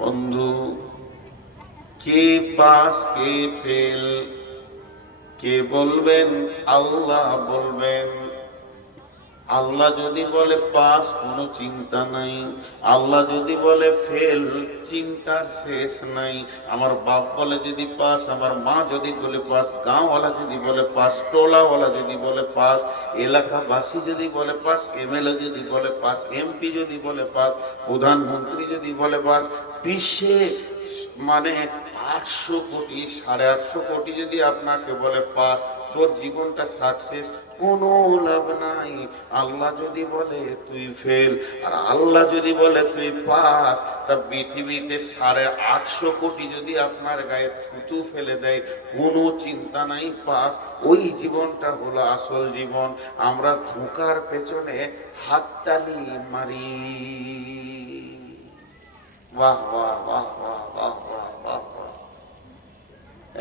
বন্ধু, কে পাস কে ফেল কে বলবেন? আল্লাহ বলবেন। আল্লাহ যদি বলে পাস, কোনো চিন্তা নাই। আল্লাহ যদি বলে ফেল, চিন্তার শেষ নাই। আমার বাপ বলে যদি পাস, আমার মা যদি বলে পাস, গাঁওয়ালা যদি বলে পাস, টোলাওয়ালা যদি বলে পাস, এলাকাবাসী যদি বলে পাস, এমএলএ যদি বলে পাস, এমপি যদি বলে পাস, প্রধানমন্ত্রী যদি বলে পাস, বিশ্বে মানে 800 কোটি 850 কোটি যদি আপনাকে বলে পাস, তোর জীবনটা সাকসেস, কোনো লাভ নাই। আল্লাহ যদি বলে তুই ফেল, আর আল্লাহ যদি বলে তুই পাস, তা পৃথিবীতে 850 কোটি যদি আপনার গায়ে থুতু ফেলে দেয়, কোনো চিন্তা নাই, পাস। ওই জীবনটা হলো আসল জীবন। আমরা ধোঁকার পেছনে হাততালি মারি। বাহ বাহ বাহ বাহ বাহ বাহ বাহ বাহ।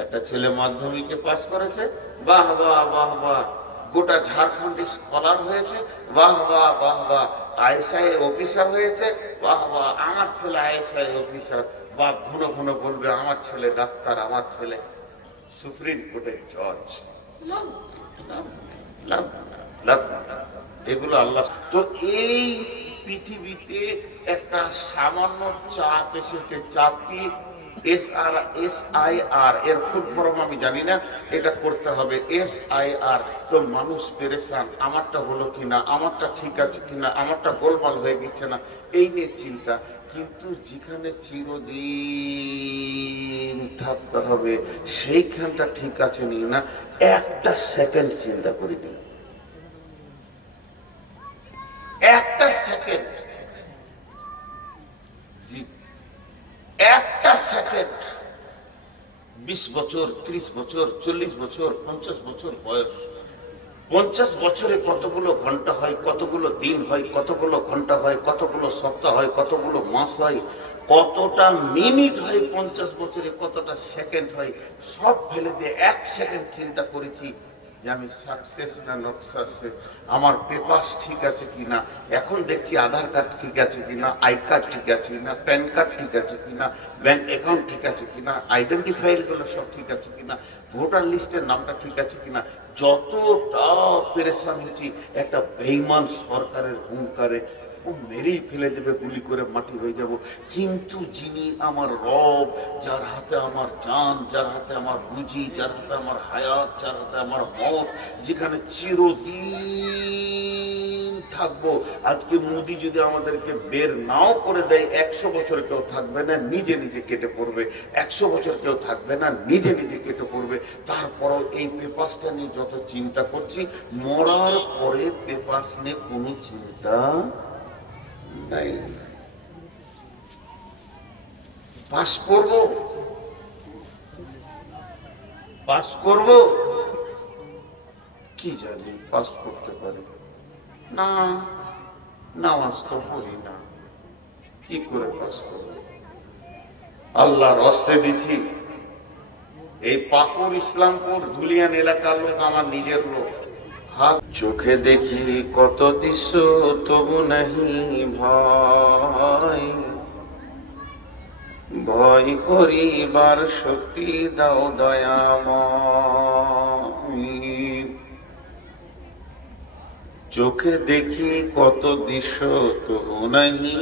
একটা ছেলে মাধ্যমিকে পাস করেছে, বাহ বাহ বাহ বাহ। গোটা ঝাড়খণ্ড স্কলার হয়েছে, বাহ বাহ বাহ বাহ। আইএসআই অফিসার হয়েছে, বাহ বাহ, আমার ছেলে আইএসআই অফিসার। বাপ ঘন ঘন বলবে আমার ছেলে ডাক্তার, আমার ছেলে সুপ্রিম কোর্টের জজ। এগুলো আল্লাহ। তো এই পৃথিবীতে একটা সামান্য চাপ এসেছে। চাপ কি? SIR, এর ফুল ফর্ম আমি জানি না, এটা করতে হবে SIR। তো মানুষ পেরেশান, আমারটা হলো কিনা, আমারটা ঠিক আছে কিনা, আমারটা গোলমাল হয়ে গেছে না, এই নিয়ে চিন্তা। কিন্তু যেখানে চিরদিন থাকতে হবে সেইখানটা ঠিক আছে নি না, একটা সেকেন্ড চিন্তা করে দিন, একটা সেকেন্ড, জি, একটা সেকেন্ড। 20 বছর, 30 বছর, 40 বছর, 50 বছর বয়স। 50 বছরে কতগুলো ঘন্টা হয়, কতগুলো দিন হয়, কতগুলো ঘন্টা হয়, কতগুলো সপ্তাহ হয়, কতগুলো মাস হয়, কতটা মিনিট হয় 50 বছরে, কতটা সেকেন্ড হয়, সব ফেলে দিয়ে এক সেকেন্ড চিন্তা করেছি যে আমি সাকসেস না নট সাকসেস, আমার পেপারস ঠিক আছে কিনা। এখন দেখছি আধার কার্ড ঠিক আছে কিনা, আই কার্ড ঠিক আছে কিনা, প্যান কার্ড ঠিক আছে কিনা, ব্যাংক অ্যাকাউন্ট ঠিক আছে কিনা, আইডেন্টিফায়ারগুলো সব ঠিক আছে কিনা, ভোটার লিস্টের নামটা ঠিক আছে কিনা। যতটা পেরেশান হয়েছি একটা বেঈমান সরকারের হুঙ্কারে, ও মেরেই ফেলে দেবে, গুলি করে মাটি হয়ে যাব। কিন্তু যিনি আমার রব, যার হাতে আমার জান, যার হাতে আমার বুঝি, যার হাতে আমার হায়াত, যার হাতে আমার মত, যেখানে চিরদিন থাকবো। আজকে মোদি যদি আমাদেরকে বের নাও করে দেয়, 100 বছর কেউ থাকবে না, নিজে নিজে কেটে পড়বে। 100 বছর কেউ থাকবে না, নিজে নিজে কেটে পড়বে। তারপরও এই পেপারসটা নিয়ে যত চিন্তা করছি, মরার পরে পেপারস নিয়ে কোনো চিন্তা নাই। পাস করব, পাস করব, কি জানি পাস করতে পারি না, নামাজ তো পড়ি না, কি করে পাস করব? আল্লাহর হস্তে দিছি। এই পাকুর ইসলামপুর ধুলিয়ান এলাকার লোক, আমার নিজের লোক। হাত চোখে দেখি কত দৃশ্য, তবু নাহি ভয়, ভয় করিবার শক্তি দাও দয়াময়। চোখে দেখি কত দৃশ্য, তবু নাহি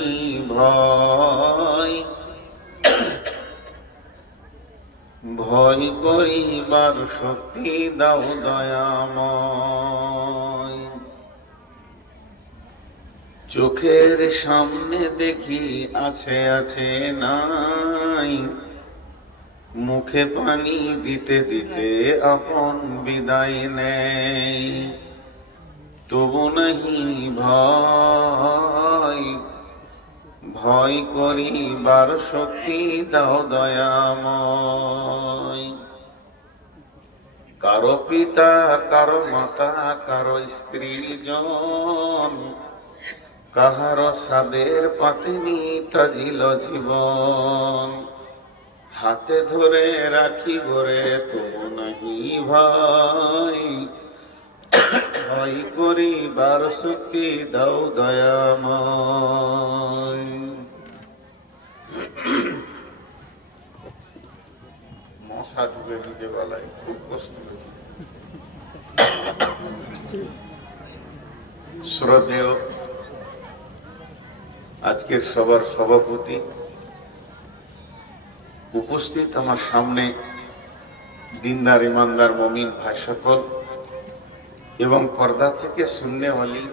ভয়, ভয় করিবার শক্তি দাও দয়াময়। চোখের সামনে দেখি আছে আছে নাই, মুখে পানি দিতে দিতে আপন বিদায় নেই, তবু নাহি ভয়, ভয় করিবার শক্তি দাও দয়াময়। কারো পিতা, কারো মাতা, কারো স্ত্রী জন, কাহারো সাদের পাতিনি তাজিল জীবন, হাতে ধরে রাখি গরে, তবু নাহি ভয়, ভয় করিবার শক্তি দাও দয়াময়। মশা ঢুকে ঢুকে বেলায় খুব কষ্ট হয়েছে। শ্রদ্ধেয় আজকের সবার সভাপতি, উপস্থিত আমার সামনে দিনদার ইমানদার মুমিন ভাই সকল এবং পর্দা থেকে সুন্নেওয়ালি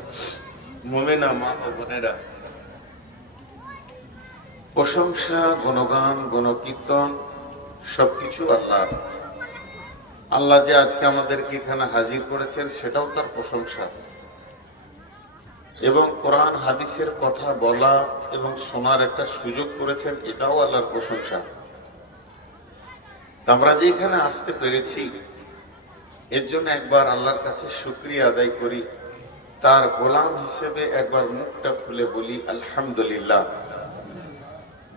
মুমিনা মা ও বোনেরা, প্রশংসা, গুণগান, গুণকীর্তন সবকিছু আল্লাহর। আল্লাহ যে আজকে আমাদেরকে এখানে হাজির করেছেন সেটাও তার প্রশংসা, এবং কোরআন হাদিসের কথা বলা এবং শোনার একটা সুযোগ করেছেন, এটাও আল্লাহর প্রশংসা। আমরা যে এখানে আসতে পেরেছি এর জন্য একবার আল্লাহর কাছে শুকরিয়া আদায় করি, তার গোলাম হিসেবে একবার মুখটা খুলে বলি আলহামদুলিল্লাহ।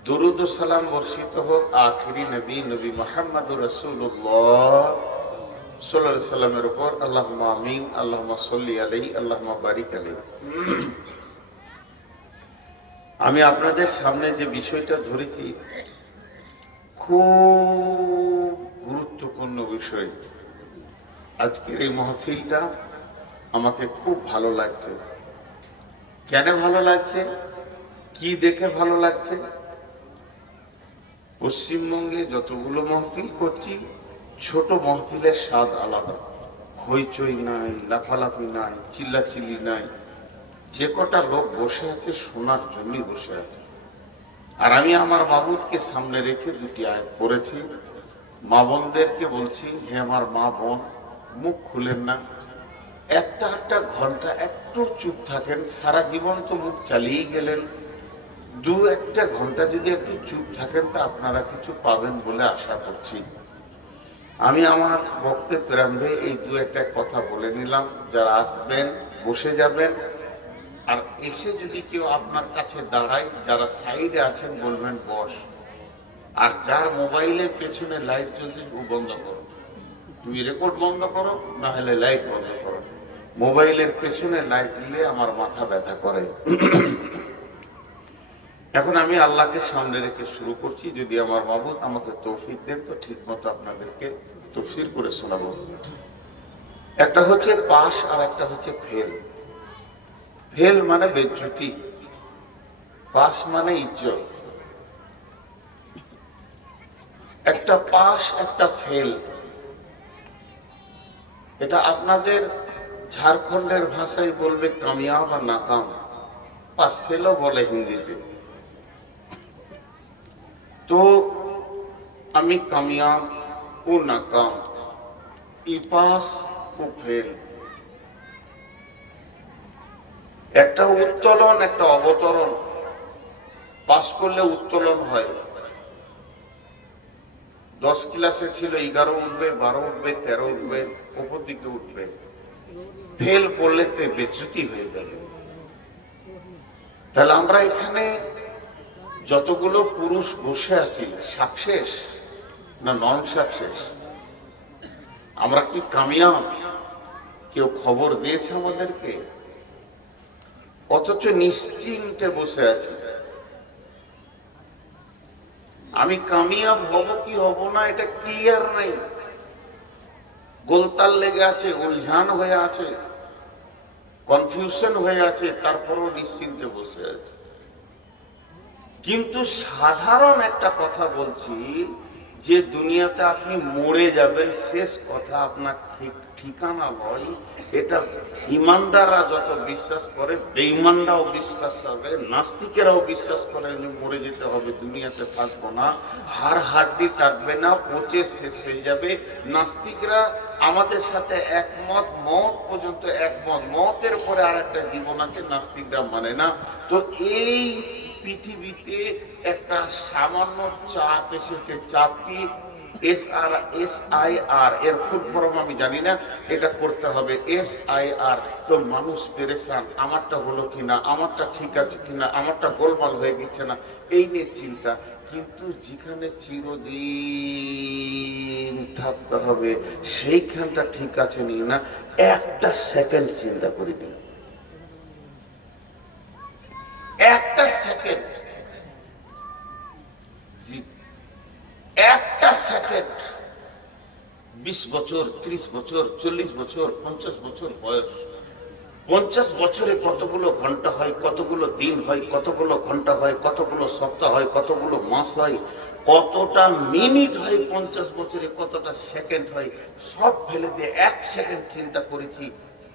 দুরুদ ও সালাম বর্ষিত হোক আখিরি নবী নবী মুহাম্মদুর রাসূলুল্লাহ সাল্লাল্লাহু আলাইহি সাল্লামের উপর। আল্লাহুম্মা আমিন, আল্লাহুম্মা সাল্লি আলাইহি, আল্লাহুম্মা বারিক আলাইহি। আমি আপনাদের সামনে যে বিষয়টা ধরেছি খুব গুরুত্বপূর্ণ বিষয়। আজকের এই মাহফিলটা আমাকে খুব ভালো লাগছে। কেন ভালো লাগছে, কি দেখে ভালো লাগছে? পশ্চিমবঙ্গে যতগুলো মাহফিল করছি, ছোট মাহফিলের স্বাদ আলাদা। হইচই নাই, লাফালাফি নাই, চিল্লাচিল্লি নাই। যে কটা লোক বসে আছে শোনার জন্যই বসে আছে। আর আমি আমার মাবুদকে সামনে রেখে দুটি আয়াত পড়েছি। মা বোনদেরকে বলছি, হে আমার মা বোন, মুখ খুলেন না, একটা ঘন্টা একটু চুপ থাকেন। সারা জীবন তো মুখ চালিয়ে গেলেন, দু একটা ঘন্টা যদি একটু চুপ থাকেন তা আপনারা কিছু পাবেন বলে আশা করছি। আমি আমার বক্তব্যের প্রারম্ভে এই দু একটা কথা বলে নিলাম। যারা আসবেন বসে যাবেন, আর এসে যদি কেউ আপনার কাছে দাঁড়ায়, যারা সাইডে আছেন বলবেন বস। আর যার মোবাইলের পেছনে লাইট জ্বলছে ও বন্ধ করো, তুমি রেকর্ড বন্ধ করো, না হলে লাইট বন্ধ করো। মোবাইলের পেছনে লাইট দিলে আমার মাথা ব্যথা করে। এখন আমি আল্লাহকে সামনে রেখে শুরু করছি। যদি আমার মাবুদ আমাকে তৌফিক দেন তো ঠিক মতো আপনাদেরকে তাফসীর করে শোনাবো। একটা হচ্ছে পাস আর একটা হচ্ছে ফেল। ফেল মানে বেজ্জতি, পাস মানে ইজ্জত। একটা পাস একটা ফেল, এটা আপনাদের ঝাড়খণ্ডের ভাষায় বলবে কামিয়াব আর নাকাম। পাস ফেলও বলে হিন্দিতে। তো আমি কামিয়াব ও নাকাম, ই পাস ও ফেল। একটা উত্তোলন একটা অবতরণ। পাস করলে উত্তোলন হয়। 10 ক্লাসে ছিল 11 উঠবে, 12 উঠবে, 13 উঠবে, উপর দিকে উঠবে। ফেল পড়লে বেজ্জতি হয়ে যাবে। তাহলে আমরা এখানে যতগুলো পুরুষ বসে আছি, সাকসেস না নন সাকসেস? আমরা কি কামিয়াব? কেউ খবর দিয়েছে আমাদেরকে? অথচ নিশ্চিন্তে বসে আছি। আমি কামিয়াব হব কি হব না এটা ক্লিয়ার নাই, গোলতাল লেগে আছে, উলঝান হয়ে আছে, কনফিউশন হয়ে আছে, তারপরও নিশ্চিন্তে বসে আছে। কিন্তু সাধারণ একটা কথা বলছি, যে দুনিয়াতে আপনি মরে যাবেন, শেষ কথা আপনার ঠিকানা নয়। এটা ইমানদাররা যত বিশ্বাস করে, বেঈমানরাও বিশ্বাস করে, নাস্তিকেরাও বিশ্বাস করে যে মরে যেতে হবে, দুনিয়াতে থাকবো না, হাড় হাড্ডি থাকবে না, পচে শেষ হয়ে যাবে। নাস্তিকরা আমাদের সাথে একমত, মত পর্যন্ত একমত। মতের পরে আর একটা জীবন আছে, নাস্তিকরা মানে না। তো এই পৃথিবীতে একটা সামান্য চাপ এসেছে। চাপ কি? SIR, এর ফুল ফর্ম আমি জানি না, এটা করতে হবে SIR। তো মানুষ পেরেশান, আমারটা হলো কিনা, আমারটা ঠিক আছে কিনা, আমারটা গোলমাল হয়ে গেছে না, এই নিয়ে চিন্তা। কিন্তু যেখানে চিরদিন থাকতে হবে সেইখানটা ঠিক আছে নিয়ে না, একটা সেকেন্ড চিন্তা করে দিন, একটা সেকেন্ড, জি একটা সেকেন্ড 20 বছর, 30 বছর, 40 বছর, 50 বছর বয়স। 50 বছরে কতগুলো ঘন্টা হয়, কতগুলো দিন হয়, কতগুলো ঘন্টা হয়, কতগুলো সপ্তাহ হয়, কতগুলো মাস হয়, কতটা মিনিট হয় 50 বছরে, কতটা সেকেন্ড হয়, সব ফেলে দিয়ে 1 সেকেন্ড চিন্তা করেছি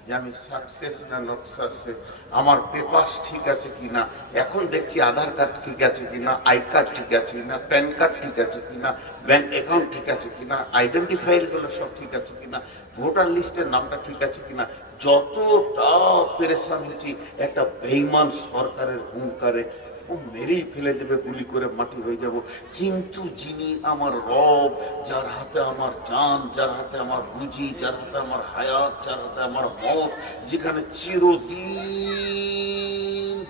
যে আমি সাকসেস না নট সাকসেস, আমার পেপারস ঠিক আছে কিনা, এখন দেখছি আধার কার্ড ঠিক আছে কিনা, আই কার্ড ঠিক আছে কিনা, প্যান কার্ড ঠিক আছে কিনা, ব্যাংক অ্যাকাউন্ট ঠিক আছে কিনা, আইডেন্টিফায়ার গুলো সব ঠিক আছে কিনা, ভোটার লিস্টের নামটা ঠিক আছে কিনা। যতটা পেরেশান হয়েছি একটা বেঈমান সরকারের হুঙ্কারে, ও মেরেই ফেলে দেবে, গুলি করে মাটি হয়ে যাব। কিন্তু যিনি আমার রব, যার হাতে আমার জান, যার হাতে আমার বুঝি, যার হাতে আমার হায়াত, যার হাতে আমার মত, যেখানে চিরদিন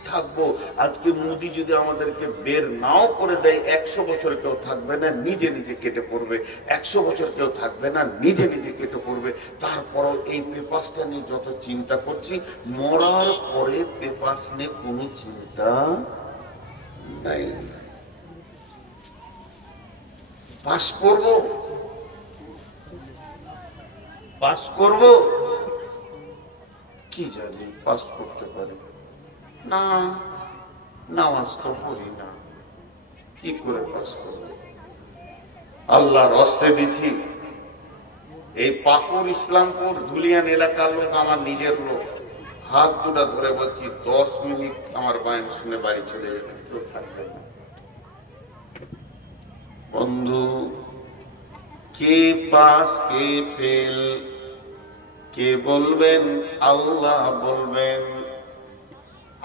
থাকবো। আজকে মোদি যদি আমাদেরকে বের নাও করে দেয়, 100 বছর কেউ থাকবে না, নিজে নিজে কেটে পড়বে। 100 বছর কেউ থাকবে না, নিজে নিজে কেটে পড়বে। তারপরও এই পেপারসটা নিয়ে যত চিন্তা করছি, মরার পরে পেপারস নিয়ে কোনো চিন্তা নাই। পাস করব, পাস করব, কি জানি পাস করতে পারি না, নামাজ তো পড়ি না, কি করে পাস করব? আল্লাহর হস্তে দিছি। এই পাকুর ইসলামপুর ধুলিয়ান এলাকার লোক, আমার নিজের লোক, হাত দুটা ধরে বলছি 10 মিনিট আমার বায়ন শুনে বাড়ি চলে যাবে, কেউ থাকবে না। বন্ধু, কে পাস কে ফেল কে বলবেন? আল্লাহ বলবেন।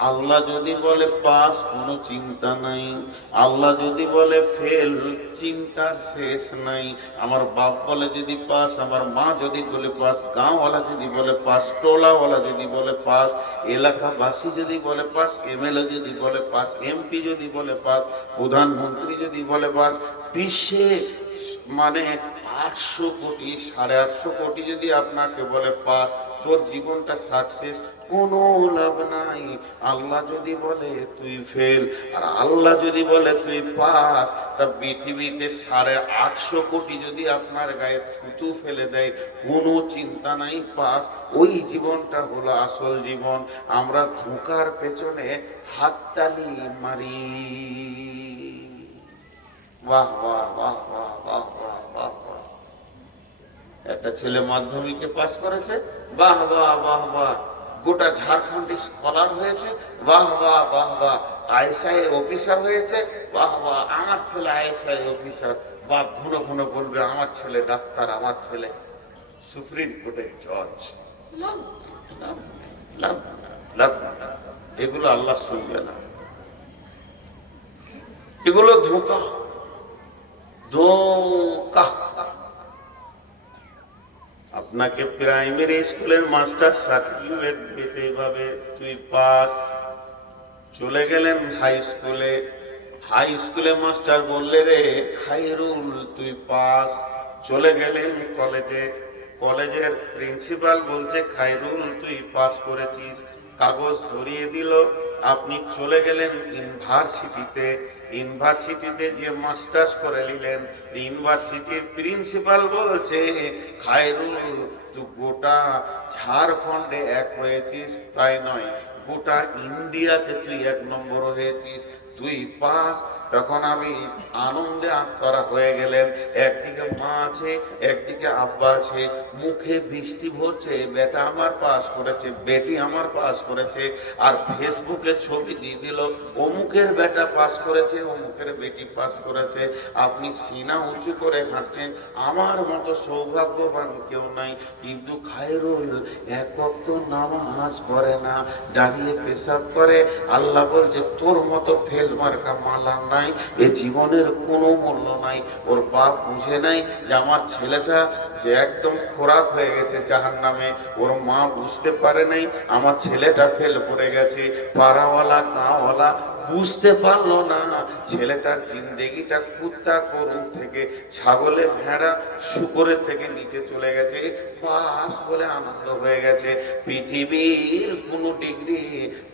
আল্লাহ যদি বলে পাস, কোনো চিন্তা নাই। আল্লাহ যদি বলে ফেল, চিন্তার শেষ নাই। আমার বাপ বলে যদি পাস, আমার মা যদি বলে পাস, গাঁওয়ালা যদি বলে পাস, টোলাওয়ালা যদি বলে পাস, এলাকাবাসী যদি বলে পাস, এমএলএ যদি বলে পাস, এমপি যদি বলে পাস, প্রধানমন্ত্রী যদি বলে পাস, বিশ্বে মানে 800 কোটি 850 কোটি যদি আপনাকে বলে পাস, তোর জীবনটা সাকসেস, কোনো লাভ নাই। আল্লাহ যদি বলে তুই ফেল, আর আল্লাহ যদি বলে তুই পাস, তা পৃথিবীতে 850 কোটি যদি আপনার গায়ে থুতু ফেলে দেয়, কোনো চিন্তা নাই, পাস। ওই জীবনটা হলো আসল জীবন। আমরা ধোঁকার পেছনে হাততালি মারি। বাহ বাহ বাহ বাহ বাহ বাহ বাহ বাহ। একটা ছেলে মাধ্যমিকে পাস করেছে, বাহ বাহ বাহ বাহ। গোটা ঝাড়খণ্ডে স্কলার হয়েছে, বাহ বাহ বাহ বাহ। আইএসআই অফিসার হয়েছে, বাহ বাহ, আমার ছেলে আইএসআই অফিসার। বাপ ঘন ঘন বলবে আমার ছেলে ডাক্তার, আমার ছেলে সুপ্রিম কোর্টের জজ। লাভ লাভ লাভ লাভ। এগুলো আল্লাহ শুনবে না, এগুলো ধোঁকা, ধোঁকা। আপনাকে প্রাইমারি স্কুলের মাস্টার সার্টিফিকেট পেতে এইভাবে তুই পাস। চলে গেলেন হাই স্কুলে, হাই স্কুলে মাস্টার বললে রে খায়রুল তুই পাস। চলে গেলেন কলেজে, কলেজের প্রিন্সিপাল বলছে খায়রুল তুই পাস করেছিস, কাগজ ধরিয়ে দিল। আপনি চলে গেলেন ইউনিভার্সিটিতে, ইউনিভার্সিটিতে যে মাস্টার্স করে নিলেন, ইউনিভার্সিটির প্রিন্সিপাল বলছে খায়রুল তুই গোটা ঝাড়খণ্ডে 1 হয়েছিস, তাই নয় গোটা ইন্ডিয়াতে তুই 1 নম্বর হয়েছিস, তুই পাস। তখন আমি আনন্দে আত্মরা হয়ে গেলেন। একদিকে মা আছে, একদিকে আব্বা আছে, মুখে বৃষ্টি ভরছে, বেটা আমার পাস করেছে, বেটি আমার পাস করেছে। আর ফেসবুকে ছবি দিয়ে দিল, অমুকের বেটা পাস করেছে, অমুকের বেটি পাস করেছে। আপনি সিনা উঁচু করে হাঁটছেন, আমার মতো সৌভাগ্যবান কেউ নাই। কিন্তু খায়রুল 1 ওয়াক্ত নামাজ পড়ে না, দাঁড়িয়ে পেশাব করে। আল্লাহ বলছে তোর মতো ফেল মার্কা মালার নাই, এ জীবনের কোনো মূল্য নাই। ওর বাপ বুঝে নাই যে আমার ছেলেটা যে একদম খোরাক হয়ে গেছে জাহান্নামে, ওর মা বুঝতে পারে নাই আমার ছেলেটা ফেল পড়ে গেছে। পাড়াওয়ালা গাঁওয়ালা বুঝতে পারলো না ছেলেটার জিন্দেগিটা কুত্তা গরু থেকে, ছাগলে ভেড়া শুকরের থেকে নিচে চলে গেছে, পাস বলে আনন্দ হয়ে গেছে। পৃথিবীর কোনো ডিগ্রি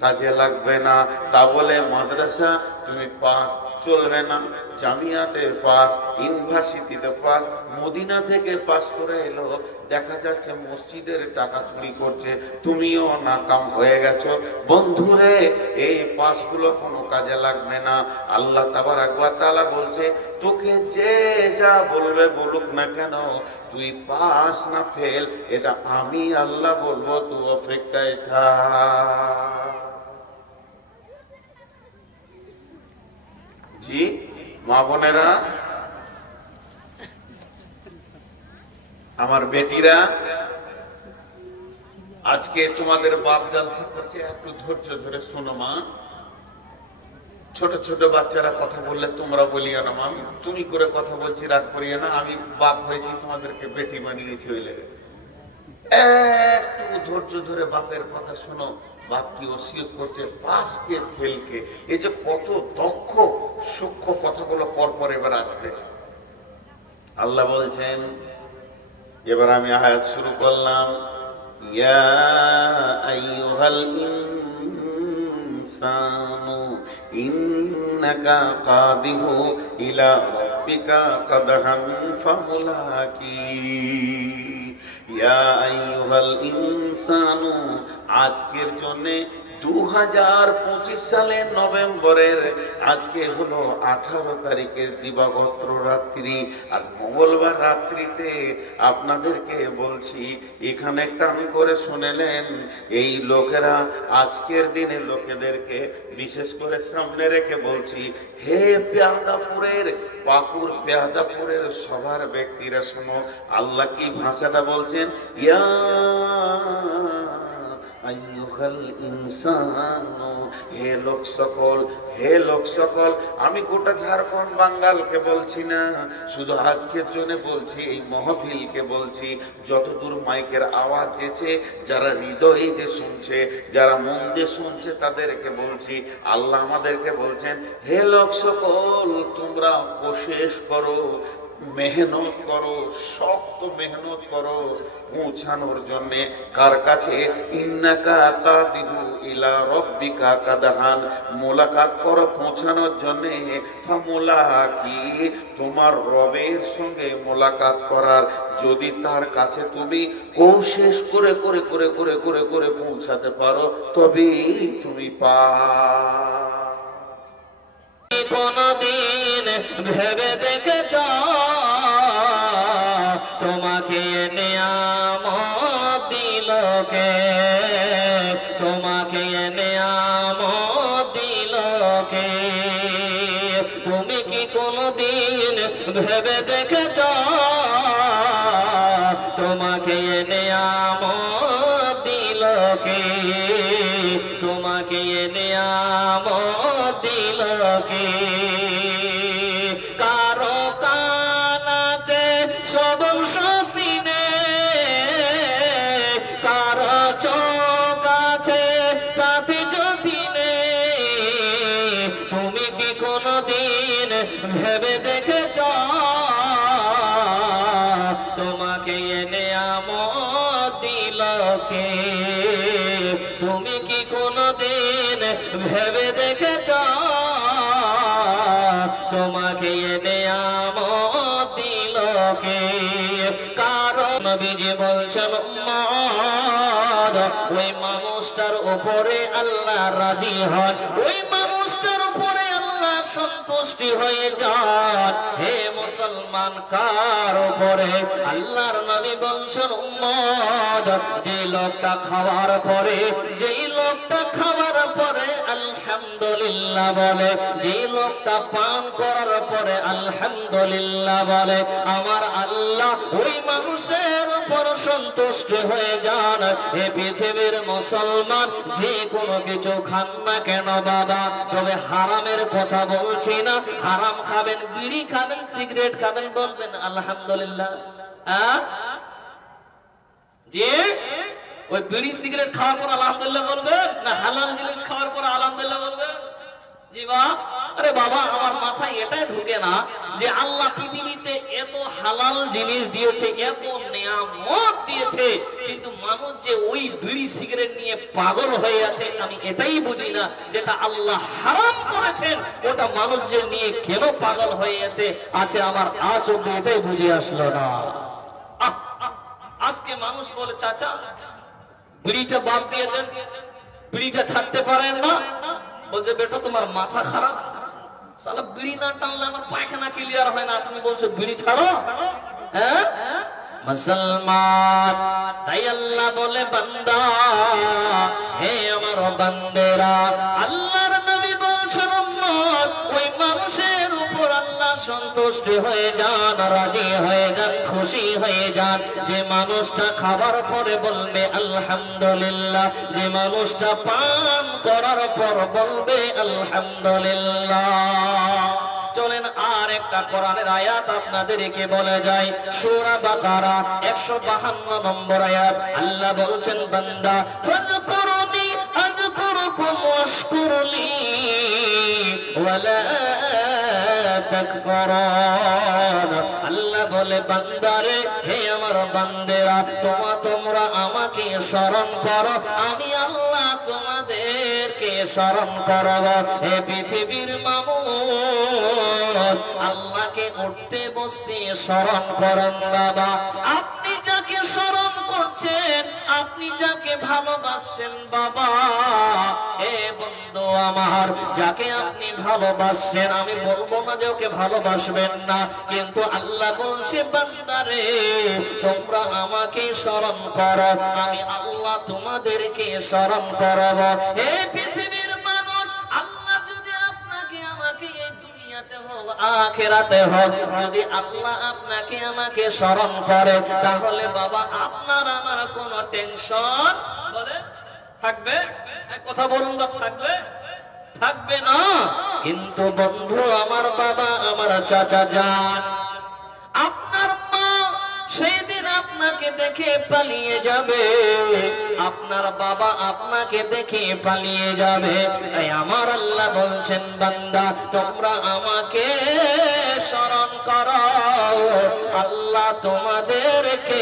কাজে লাগবে না, তা বলে মাদ্রাসা তুমি পাস, চলবে না। জামিয়াতে পাস, ইউনিভার্সিটিতে পাস, মদিনা থেকে পাস করে এলো, দেখা যাচ্ছে মসজিদের টাকা চুরি করছে, তুমিও নাকাম হয়ে গেছো। বন্ধুরে, এই পাসগুলো কোনো কাজে লাগবে না। আল্লাহ তাবারক ওয়া তাআলা বলছে, তোকে যে যা বলবে বলুক না কেন, তুই পাস না ফেল এটা আমি আল্লাহ বলবো, তুই অপেক্ষায় থাক। জি মা বোনেরা, আমার বেটিরা, আজকে তোমাদের বাপ জালসা করছে, একটু ধৈর্য ধরে শোনো মা। ছোট ছোট বাচ্চারা কথা বললে তোমরা বলিও না মা, তুমি করে কথা বলছি, রাগ করিও না। আমি বাপ হয়েছি, তোমাদেরকে বেটি বানিয়েছি, হইলে একটু ধৈর্য ধরে বাপের কথা শোনো। বাপ কি ওসিয়ত করছে, পাসকে ফেলকে। এই যে কত দক্ষ সূক্ষ্ম কথাগুলো পরপর এবার আসবে। আল্লাহ বলছেন, এবার আমি আয়াত শুরু করলাম, ইয়া আইয়ুহাল ইনসানু ইন্নাকা কাদিহু ইলা রাব্বিকা কাদহান ফামুলাকি। ইয়া আইয়ুহাল ইনসানু, আজকের জন্যে 2025 সালের নভেম্বরের আজকে হলো 18 তারিখের দিবাগত রাত্রি। আজ মঙ্গলবার রাত্রিতে আপনাদেরকে বলছি, এখানে কান করে শুনেলেন। এই লোকেরা আজকের দিনে লোকেদেরকে বিশেষ করে সামনে রেখে বলছি, হে পেয়াদাপুরের, পাকুর পেয়াদাপুরের সবার ব্যক্তিরা শোনো, আল্লাহ কি ভাষাটা বলছেন, ইয়া আইয়ুহাল ইনসানু, হে লোক সকল, হে লোক সকল। আমি গোটা ঝাড়খণ্ড বাঙ্গালকে বলছি না, শুধু আজকের জন্য বলছি, এই মহফিলকে বলছি, যতদূর মাইকের আওয়াজ যেছে, যারা হৃদয়ে দিয়ে শুনছে, যারা মন দিয়ে শুনছে, তাদেরকে বলছি, আল্লাহ আমাদেরকে বলছেন, হে লোক সকল, তোমরা কোশিশ করো, মেহনত করো, শক্ত মেহনত করো পৌঁছানোর জন্য কার কাছে, ইন্নাকা কাদিহু ইলা রাব্বিকা কাদহান, মোলাকাত করো পৌঁছানোর জন্য, ফামুলাকি, তোমার রবের সঙ্গে মোলাকাত করার। যদি তার কাছে তুমি কোশিশ করে করে করে করে করে করে পৌঁছাতে পারো, তবেই তুমি কোনদিন ভেবে দেখেছ তোমাকে নিয়ামত দিল কে? তোমাকে নিয়ামত দিল কে? তুমি কি কোনদিন ভেবে দেখেছ তোমাকে নিয়ামত দিল কে? তোমাকে নিয়ামত দিল কে? কারো কান আছে শ্রবণ শক্তি নেই, কারো চোখ আছে তাতে জ্যোতি নেই। তুমি কি কোনদিন ভেবে দেখেছ তোমাকে নিয়ামত দিল কে? তুমি কি কোনদিন ভেবে দেখেছ তোমাকে নিয়ামত দিল কে? কারণ নবীজি বলছেন, উম্মত, ওই মানুষটার উপরে আল্লাহ রাজি হন, ওই মানুষটার উপরে আল্লাহ সন্তুষ্টি হয়ে যান। হে মুসলমান, কার উপরে? আল্লাহর নবী বলছেন, উম্মত, যে লোকটা খাওয়ার পরে, যেই লোকটা খাওয়ার পরে আলহামদুলিল্লাহ বলে, যে লোকটা পান করার পরে আলহামদুলিল্লাহ বলে, আমার আল্লাহ ওই মানুষের উপর সন্তুষ্ট হয়ে যান। এ পৃথিবীর মুসলমান, যে কোনো কিছু খান না কেন বাবা, তবে হারামের কথা বলছি না। হারাম খাবেন, বিড়ি খাবেন, সিগারেট খাবেন, বলবেন আলহামদুলিল্লাহ। যে ওই বিড়ি সিগারেট খাওয়ার পর আলহামদুলিল্লাহ বলবেন, না হালাল জিনিস খাওয়ার পর আলহামদুলিল্লাহ বলবেন? জি বা আরে বাবা, আমার মাথায় এটাই ঢুকে না যে আল্লাহ পৃথিবীতে এত হালাল জিনিস দিয়েছে, এত নিয়ামত দিয়েছে, কিন্তু মানুষ যে ওই বিড়ি সিগারেট নিয়ে পাগল হয়ে আছে, আমি এটাই বুঝি না। যেটা আল্লাহ হারাম করেছেন ওটা মানুষ যে নিয়ে কেন পাগল হয়ে আছে আমার আজ অব্দি এটাই বুঝে আসলো না। আজকে মানুষ বলে, চাচা বিড়িটা বাদ দিয়ে দেন, বিড়িটা ছাড়তে পারেন না। বলছে, বেটা তোমার মাথা খারাপ, সালা বিড়ি না টানলে আমার পায়খানা ক্লিয়ার হয় না, তুমি বলছো বিড়ি ছাড়ো? হ্যাঁ মুসলমান, তাই আল্লাহ বলে, বান্দা হে আমার বান্দেরা, আল্লাহর নবী বলছেন, ওই মানুষের উপর আল্লাহ সন্তুষ্ট হয়ে যান, রাজি হয়ে যান, খুশি হয়ে যান যে মানুষটা খাবার পরে বলবে আলহামদুলিল্লাহ, যে মানুষটা পান করার পর বলবে আলহামদুলিল্লাহ। চলেন আর একটা কোরআনের আয়াত আপনাদেরকে বলে যায়, সূরা বাকারা 152 নম্বর আয়াত। আল্লাহ বলছেন, বান্দা ফাযকুরুনি আযকুরুকুম ওয়াশকুরলি ওয়ালা তাকফুরুন। আল্লাহ বলে, বান্দারে, হে আমার বান্দেরা, তোমরা আমাকে স্মরণ করো, আমি আল্লাহ তোমাদেরকে স্মরণ করব। হে পৃথিবীর মানুষ, আল্লাহকে উঠতে বসতে স্মরণ করেন বাবা। আপনি যাকে স্মরণ করছেন, আপনি যাকে ভালোবাসেন বাবা, হে বন্ধু আমার, যাকে আপনি ভালোবাসেন, আমি বলবো না যে ওকে ভালোবাসবেন না, কিন্তু আল্লাহ বলছে, বান্দারে তোমরা আমাকে স্মরণ করো, আমি আল্লাহ তোমাদেরকে স্মরণ করব। হে পৃথিবীর মানুষ, আল্লাহ যদি আপনাকে আমাকে এই দুনিয়াতে হোক আখিরাতে হোক, যদি আল্লাহ আপনাকে আমাকে স্মরণ করে, তাহলে বাবা আপনার আমার কোনো টেনশন বলে থাকবে? কথা বলুন না, থাকবে? থাকবে না। কিন্তু বন্ধু আমার, বাবা আমার, চাচা যান, আপনার মা সেই দিন আপনাকে দেখে পালিয়ে যাবে, আপনার বাবা আপনাকে দেখে পালিয়ে যাবে। তাই আমার আল্লাহ বলছেন, বান্দা তোমরা আমাকে স্মরণ করো, আল্লাহ তোমাদেরকে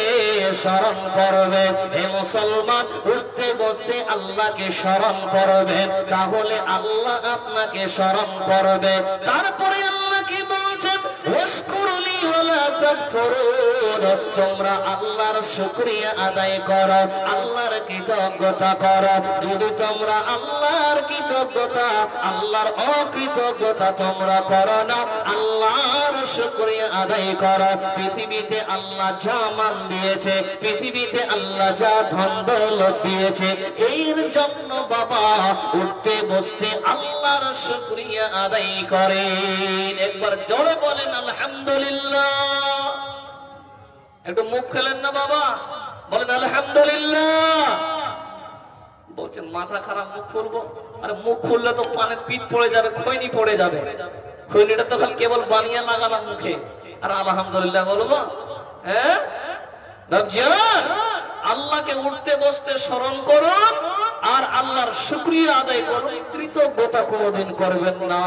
স্মরণ করবে। হে মুসলমান, উঠতে বসতে আল্লাহকে স্মরণ করবে, তাহলে আল্লাহ আপনাকে স্মরণ করবে। তারপরে আল্লাহ কি বলছেন, ওয়াশকুরলি ওয়ালা তাকফুরুন, তোমরা আল্লাহর শুকরিয়া আদায় করো, আল্লাহর কৃতজ্ঞতা করো। যদি তোমরা আল্লাহর কৃতজ্ঞতা, আল্লাহর অকৃতজ্ঞতা তোমরা করো না, আল্লাহর শুকরিয়া আদায় করো, পৃথিবীতে আল্লাহ যা মান দিয়েছে, পৃথিবীতে আল্লাহ যা ধন দৌলত দিয়েছে, এর জন্য বাবা উঠতে বসতে আল্লাহর শুকরিয়া আদায় করেন। একবার জোরে বলেন আলহামদুলিল্লাহ। একটু মুখ খেলেন না বাবা, বলেন আলহামদুলিল্লাহ। বলছেন মাথা খারাপ, মুখ খুলবো? আরে মুখ খুললে তো পানের পিঠ পড়ে যাবে, খৈনি পড়ে যাবে। খৈনিটা তো খালি কেবল বানিয়ে লাগালাম মুখে, আর আলহামদুলিল্লাহ বলবো? হ্যাঁ, আল্লাহকে উঠতে বসতে স্মরণ করুন আর আল্লাহর শুকরিয়া আদায় করুন, কৃতজ্ঞতা কোনোদিন করবেন না।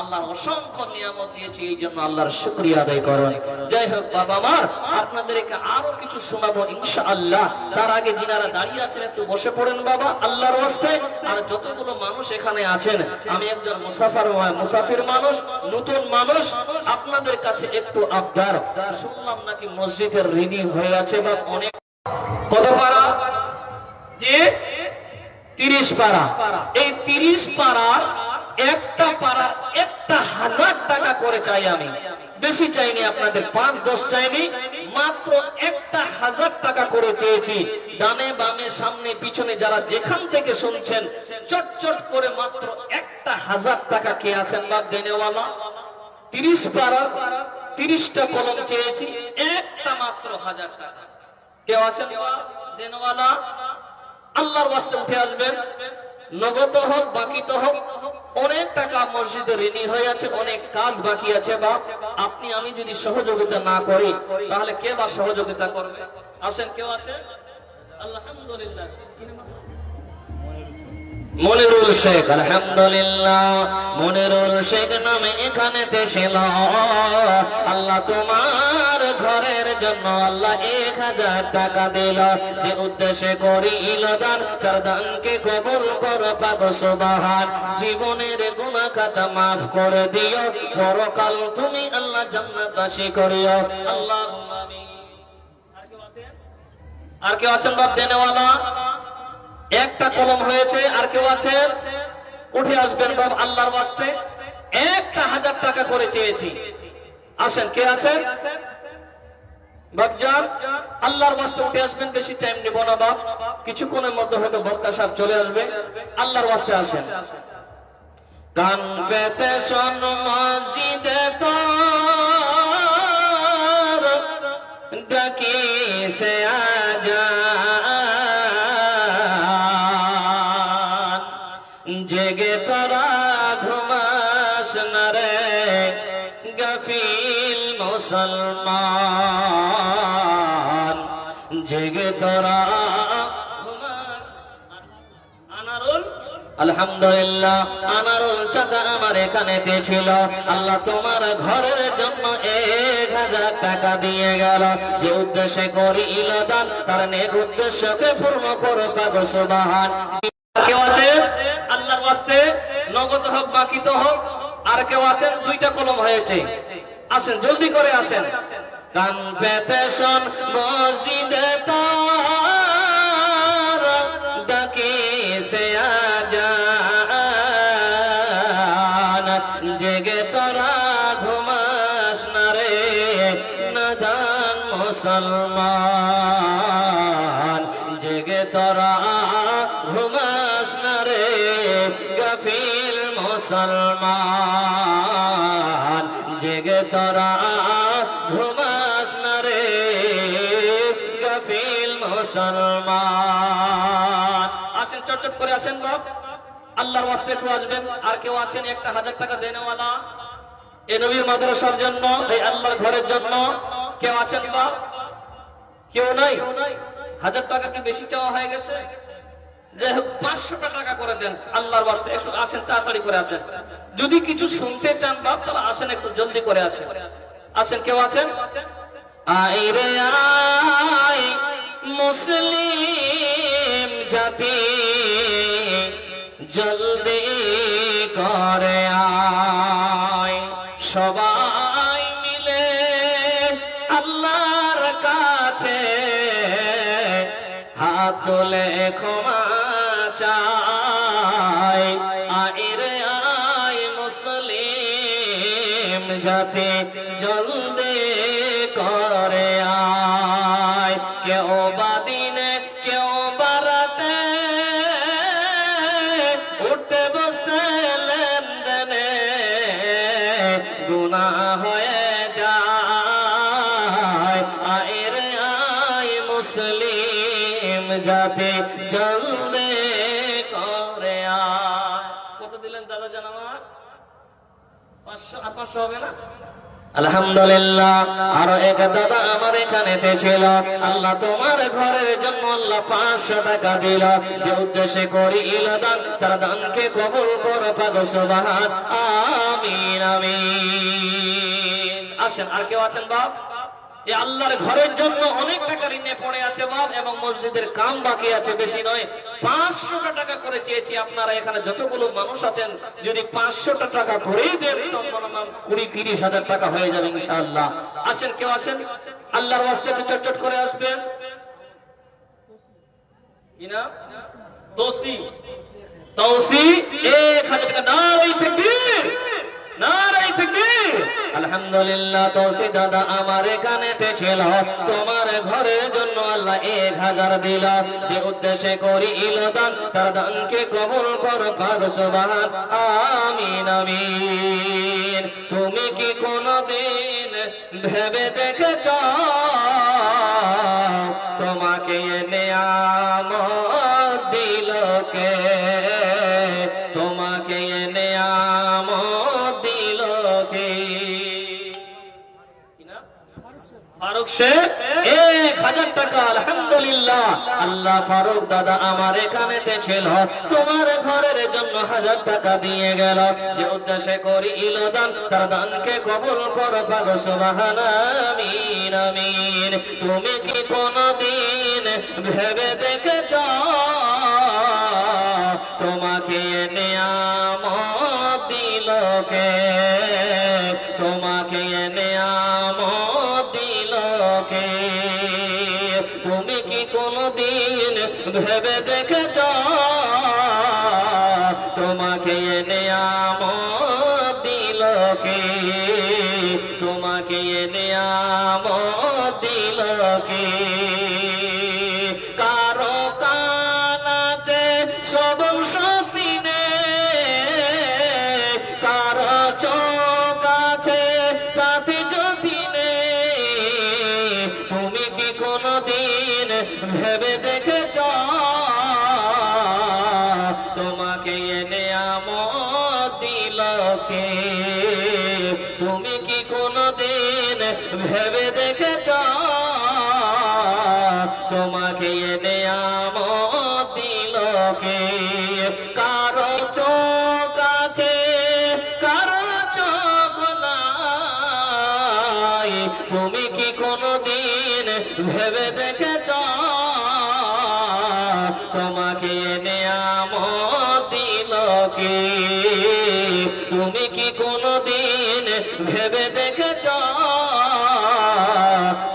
আল্লাহর অসংখ্য নিয়ামত দিয়েছে, এই জন্য আল্লাহর শুকরিয়া আদায় করুন। যাই হোক বাবা আমার, আপনাদেরকে আরো কিছু শোনাবো ইনশাআল্লাহ। তার আগে যিনারা দাঁড়িয়ে আছেন একটু বসে পড়েন বাবা, আল্লাহর ওয়াস্তে। আর যতগুলো মানুষ এখানে আছেন, আমি একজন মুসাফির মানুষ, নতুন মানুষ, আপনাদের কাছে একটু আবদার। শুনলাম নাকি মসজিদের ঋণী হয়ে আছে বা অনেক, কত পারা? যে 30 পারা। এই 30 পারার একটা পারা 1000 টাকা করে চাই আমি, বেশি চাইনি আপনাদের, 5-10 চাইনি, মাত্র 1000 টাকা করে চেয়েছি। ডানে বামে সামনে পিছনে যারা যেখান থেকে শুনছেন, চটচট করে মাত্র 1000 টাকা কে আছেন বাপ দেনেওয়ালা? 30 পারার 30টা কলম চেয়েছি, একটা মাত্র 1000 টাকা। কেউ আছেন দেনওয়ালা? আল্লাহর ওয়াস্তে উঠে আসবেন, নগদ হোক বাকি তো হোক। অনেক টাকা মসজিদে ঋণী হয়ে আছে, অনেক কাজ বাকি আছে বাপ। আপনি আমি যদি সহযোগিতা না করি, তাহলে কে বা সহযোগিতা করবে? আসেন, কেউ আছে? আলহামদুলিল্লাহ। মনিরুল শেখ, আলহামদুলিল্লাহ মনিরুল শেখ নামে এখানেতে ছিল। আল্লাহ তোমার ঘরের জন্য আল্লাহ 1000 টাকা দিল, যে উদ্দেশ্যে করিল দান, তার দানকে কবুল করো পাক সুবহান। জীবনের গুনাহ খাতা মাফ করে দিও, পরকাল তুমি আল্লাহ জান্নাতবাসী করিও, আল্লাহুম্মা আমিন। আর কেউ আছেন বাপ দেনেওয়ালা? একটা কলম হয়েছে, আর কেউ আছেন? উঠে আসবেন বাপ আল্লাহর ওয়াস্তে। একটা 1000 টাকা করে চেয়েছি, আসেন। কে আছেন বাপজান? আল্লাহর ওয়াস্তে উঠে আসবেন, বেশি টাইম নেব না বাপ, কিছুক্ষণের মধ্যে হয়তো বক্তা সাহেব চলে আসবে। আল্লাহর ওয়াস্তে আসেন। কান পেতে শোন মসজিদে তোর ডাকি সে আজান, জেগে তোরা ঘুমাস না রে গাফিল মুসলমান, জেগে তোরা ঘুমাস। আনারুল, আলহামদুলিল্লাহ আনারুল চাচা আমার এখানেতে ছিল। আল্লাহ তোমার ঘরের জন্য 1000 টাকা দিয়ে গেল, যে উদ্দেশ্যে করিল দান, তার নেক উদ্দেশ্যকে পূর্ণ করো পাক সুবহান। কেউ আছে আল্লাহর ওয়াস্তে? নগদ হোক বাকি তো হোক। আর কেউ আছেন? 2টা কলম হয়েছে, আসেন জলদি করে আসেন। কান পেতে শোন মসজিদে তোর ডাকি সে আজান, জেগে তোরা ঘুমাস না রে নাদান মুসলমান, জেগে তোরা ঘুমাস না রে গাফিল মুসলমান, জেগে তোরা ঘুমাস না রে গাফিল মুসলমান। আসেন চটচট করে আসেন বাপ, আল্লাহর ওয়াস্তে একটু আসবেন। আর কেউ আছেন একটা 1000 টাকা দেনেওয়ালা? এই নবীর মাদ্রাসার জন্য, এই আল্লাহর ঘরের জন্য কেউ আছেন বাপ? কেউ নাই? 1000 টাকা কি বেশি চাওয়া হয়ে গেছে? যে 500 টাকা করে দেন আল্লাহর ওয়াস্তে। একটু আসেন, তাড়াতাড়ি করে আসেন। যদি কিছু শুনতে চান বাপ, তাহলে আসেন, একটু জলদি করে আসেন। আসেন, কেউ আছেন? আয় রে আয় মুসলিম জাতি, জলদি করে আয়, সবাই মিলে আল্লাহর কাছে হাত তুলে ক্ষমা চাই। আয় রে আয় মুসলিম জাতি, জলদি করে আয়। কেউ বা দিনে কেউ বা রাতে, উঠতে বসতে লেনদেনে গুনাহ হয়ে যায়। আয় রে আয় মুসলিম জাতি, জলদি করে আয়। কত দিলেন দাদা জান আমার? 500 আর 500 হবে না? আলহামদুলিল্লাহ। আরো এক দাদা আমার এখানেতে ছিল। আল্লাহ তোমার ঘরের জন্য আল্লাহ 500 টাকা দিল, যে উদ্দেশ্যে করিল দান, তার দানকে কবুল করো পাক সুবহান। আমিন আমিন। আসেন, আর কেউ আছেন বাপ? এই আল্লাহর ঘরের জন্য অনেক টাকা ঋণে পড়ে আছে বাপ, এবং মসজিদের কাম বাকি আছে, বেশি নয়। 500 টাকা করে চেয়েছি। আপনারা এখানে যতগুলো মানুষ আছেন, যদি 500 টাকা করেই দেন, তো 20-30 হাজার টাকা হয়ে যাবে ইনশাআল্লাহ। আসেন, কেউ আসেন আল্লাহর ওয়াস্তে, একটু চটচট করে আসবেন। কি নাম? তৌসি, তৌসি 1000 টাকা। নারে তাকবীর, নারে তাকবীর। আলহামদুলিল্লাহ। তৌসি দাদা আমার এখানেতে ছিল। তোমার ঘরের জন্য আল্লাহ 1000 দিল, যে উদ্দেশ্যে করিল দান, তার দানকে কবুল করো পাক সুবহান। আমিন আমিন। তুমি কি কোনদিন ভেবে দেখেছ তোমাকে নেয়ামত দিল কে? তোমাকে নেয়ামত দিল কে? ফারুক শেখ 1000 টাকা। আলহামদুলিল্লাহ, আল্লাহ ফারুক দাদা আমার এখানেতে ছিল, তোমার ঘরের জন্য 1000 টাকা দিয়ে গেল। যে উদ্দেশ্যে করি ইলদান, তার দানকে কবুল করো, পাগো সুবহানাল্লাহ, আমিন আমিন। তুমি কি কোনদিন ভেবে দেখেছ তোমাকে নিয়ামত দিল কে? তোমাকে নিয়ামত দিল কে? তুমি কি কোনদিন ভেবে দেখেছ তোমাকে নিয়ামত দিল কে? তোমাকে নিয়ামত দিল কে? কারো কান আছে শ্রবণ শক্তি নেই, কারো চোখ আছে তাতে জ্যোতি নেই। তুমি কি কোনদিন ভেবে দেখেছ তোমাকে নিয়ামত দিল কে? তুমি কি কোনদিন ভেবে দেখেছ তোমাকে নিয়ামত দিল কে? কারো চোখ আছে কারো চোখ নাই, তুমি কি কোনদিন ভেবে দেখেছ তোমাকে নিয়ামত দিল কে? তুমি কি কোনদিন ভেবে দেখেছ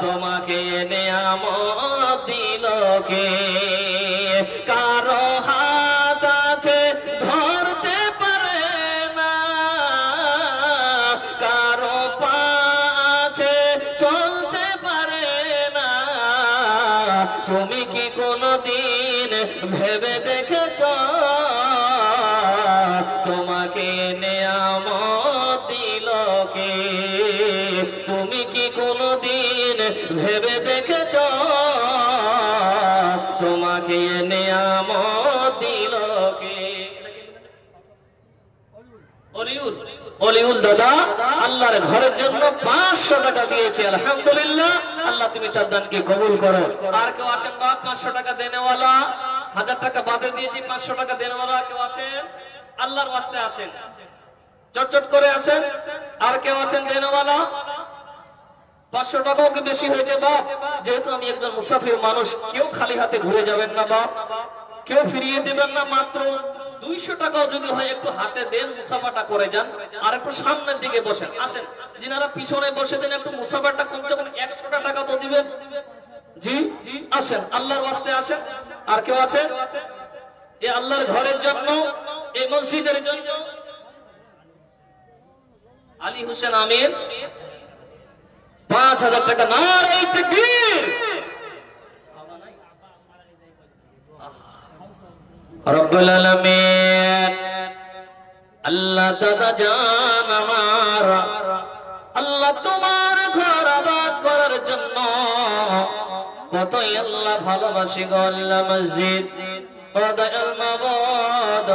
তোমাকে নিয়ামত দিল কে? কারো হাত আছে ধরতে পারে না, কারো পা আছে চলতে পারে না। তুমি কি কোনদিন ভেবে দেখেছ তোমাকে নিয়ামত দিল কে? তুমি কি কোনদিন ভেবে দেখেছ তোমাকে নিয়ামত দিল কে? অলিউল দাদা আল্লাহর ঘরের জন্য 500 টাকা দিয়েছে। আলহামদুলিল্লাহ, আল্লাহ তুমি তার দানকে কবুল করো। আর কেউ আছেন বাপ 500 টাকা দেনেওয়ালা? 1000 টাকা বাদে দিয়েছি, 500 টাকা দেনেওয়ালা কেউ আছেন? আল্লাহর ওয়াস্তে আসেন, চটচট করে আসেন। আর কেউ আছেন দেনেওয়ালা? 500 টাকাও কি বেশি হয়েছে বাপ? যেহেতু আমি একজন মুসাফির মানুষ, কেউ খালি হাতে ঘুরে যাবেন না বাপ, কেউ ফিরিয়ে দিবেন না। মাত্র 200 টাকাও যদি হয় একটু হাতে দেন, মুসাফাটা করে যান। আর একটু সামনের দিকে বসেন, আসেন। যিনারা পিছনে বসেছেন একটু মুসাফাটা কমছে কম 100 টাকা তো দিবেন। জি আসেন, আল্লাহর ওয়াস্তে আসেন। আর কেউ আছে এই আল্লাহর ঘরের জন্য, এই মসজিদের জন্য? আলী হোসেন আমির 5000 টাকা। নারে তাকবীর! রব্বুল আলামিন, আল্লাহ দাদা জান আমার, আল্লাহ তোমার ঘর আবাদ করার জন্য কতই আল্লাহ ভালোবাসি গো আল্লাহ। মসজিদ ও দয়াল মাবুদ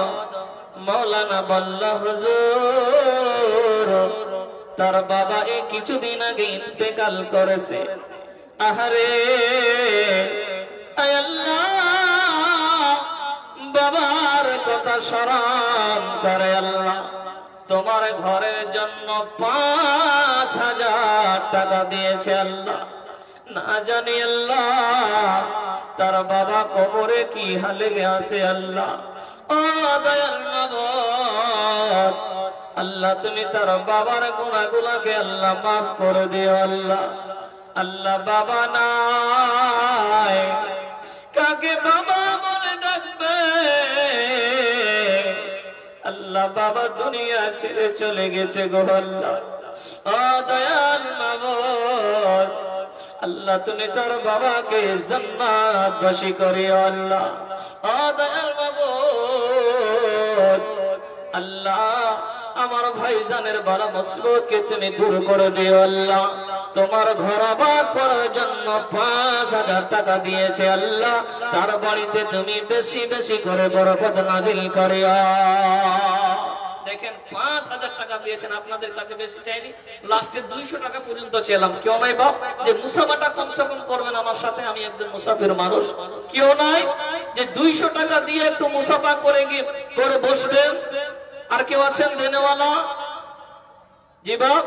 মাওলানা বল্লা হুজুর, তার বাবা এই কিছুদিন আগে ইন্তেকাল করেছে। আহারে আয় আল্লাহ, বাবার কথা স্মরণ করে আল্লাহ তোমার ঘরের জন্য 5000 টাকা দিয়েছে আল্লাহ। না জানি আল্লাহ তার বাবা কবরে কি হালে আছে আল্লাহ। ও দয়াল মাবুদ, আল্লাহ তুমি তার বাবার গুনাহগুলোকে আল্লাহ মাফ করে দিও আল্লাহ। আল্লাহ বাবা নাই, কাকে বাবা বলে ডাকবে? আল্লাহ বাবা দুনিয়া ছেড়ে চলে গেছে গো আল্লাহ। ও দয়াল মাবুদ, আল্লাহ তুমি তার বাবাকে জান্নাতবাসী করিও আল্লাহ। ও দয়াল মাবুদ, আল্লাহ আমার ভাইজানের বালা মুসিবতকে তুমি দূর করে দিও আল্লাহ। তোমার ঘর আবাদ করার জন্য 5000 টাকা দিয়েছে আল্লাহ, তার বাড়িতে তুমি বেশি বেশি করে বরকত নাজিল করিও। দেখেন 5,000 টাকা দিয়েছেন, আপনাদের কাছে বেশি চাইনি, লাস্টে 200 টাকা পর্যন্ত চেলাম। কেউ নাই বাপ যে মুসাফাটা কমসে কম করবেন আমার সাথে, আমি একজন মুসাফির মানুষ। কেউ নাই যে 200 টাকা দিয়ে একটু মুসাফা করে গিয়ে করে বসবেন? আর কেউ আছেন দেনেওয়ালা? জি বাপ।